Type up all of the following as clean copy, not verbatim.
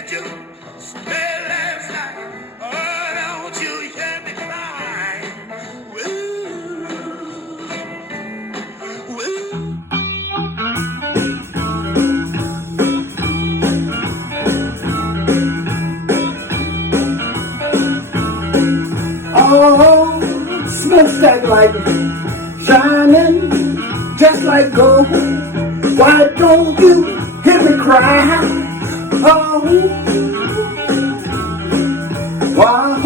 did you stay last night? Oh, don't you hear me cry? Woo, woo. Oh, smokestack lightning, shining just like gold. Why don't you hear me cry? Oh, why?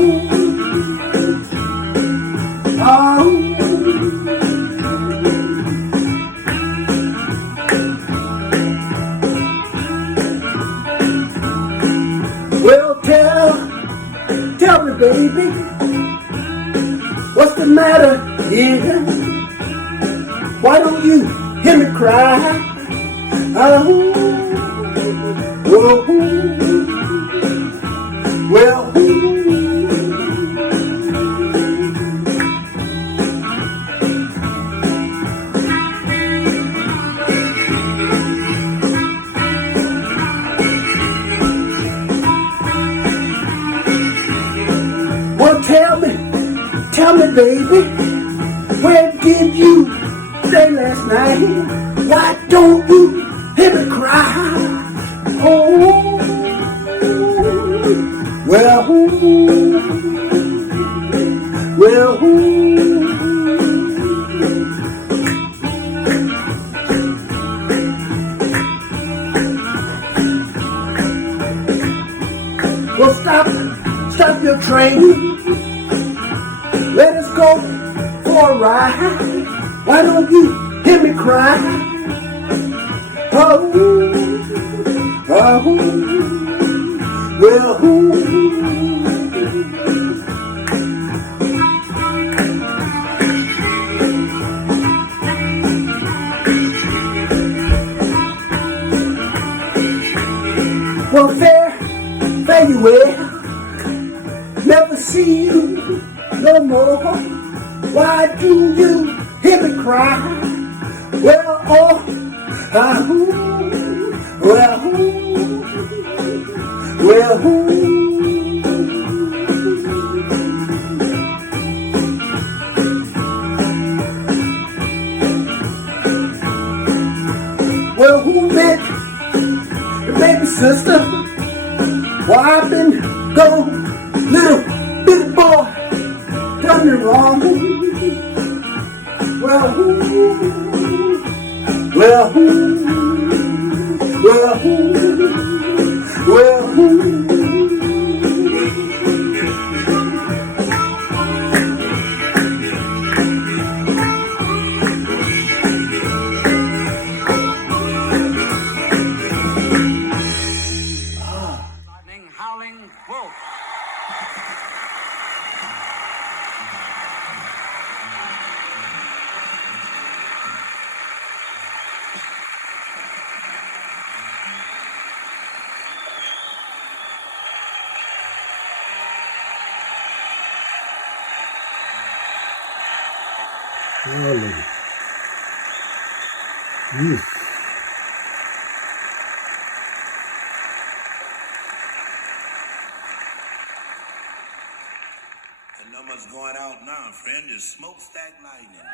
Oh, well, tell me, baby, what's the matter here? Why don't you hear me cry? Oh, well, tell me, baby, where did you stay last night? Why don't you hear me cry? Oh, well, well, stop your train. Let us go for a ride. Why don't you hear me cry? Oh, well, well, fare you well. Never see you no more. Why do you hear me cry? Well, well, who met the baby sister? Why I've been gone, little bitty boy, done me wrong. Well, Howling wolf. Really? The number's going out now, friend. It's Smokestack Lightning.